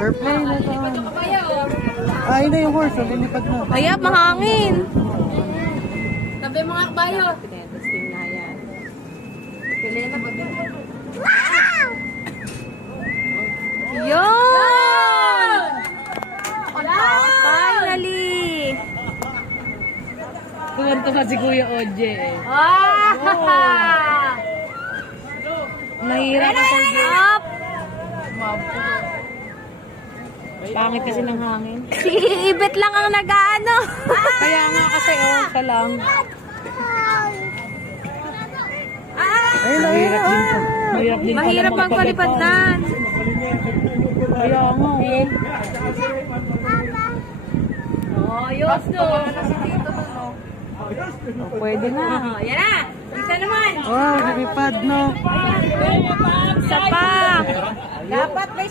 Airplane na to. Ay na yung horse, lilipad na. Ayap, mahangin. Tabi mga kabayo. Testing na yan. Kilena pag Yun! Finally! Kumanta ka si Kuya Oje eh. Mahirap ako up. Pangit kasi ng hangin. Si Ibet lang ang nag-ano. Kaya nga kasi siya lang. Ayun, ayun, ayun. Mahirap din Mahirap ang palipadan. Kaya nga eh. Ayos no. Pwede na. Yan na. Isa naman. Oh, lilipad no. Isa pa. Dapat may